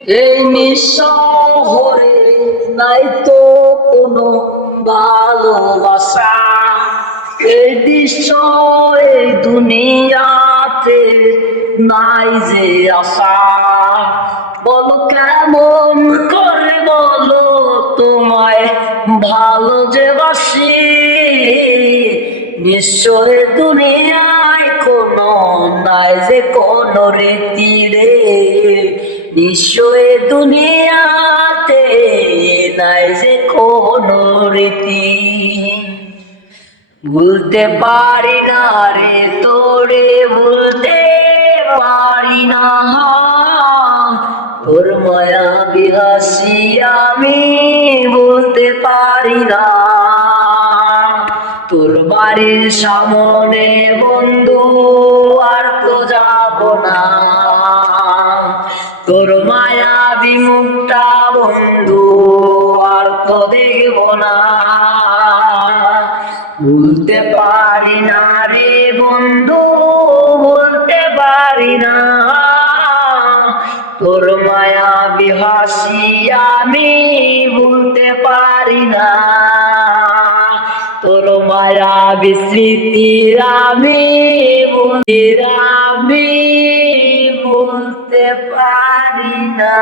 এই নিঃশহরে নাই তো কোনো ভালোবাসা। এই দৃশ্য এই দুনিয়াতে নাই যে আশা। বলো কেমন করে বলো তোমায় ভালো যে বাসি। নিশ্চয় দুনিয়ায় কোনো নাই যে কোনো রীতি রে। নিশ্চয় দুনিয়াতে নাই যে কোনো রীতি। ভুলতে পারি না রে তোরে, ভুলতে পারি না। তোর মায়া বিহাসি আমি ভুলতে পারি না। তোর বাড়ির সামনে বন্ধু আর তো যাব না। তোর মায়া বিমুখটা বন্ধু আর তো দেখব না। ভুলতে পারি না রে বন্ধু, ভুলতে পারি না। তোর মায়া বিহাসি আমি ভুলতে পারি না। তোর মায়া বিস্মৃতির আমি ভুলতে পারি না।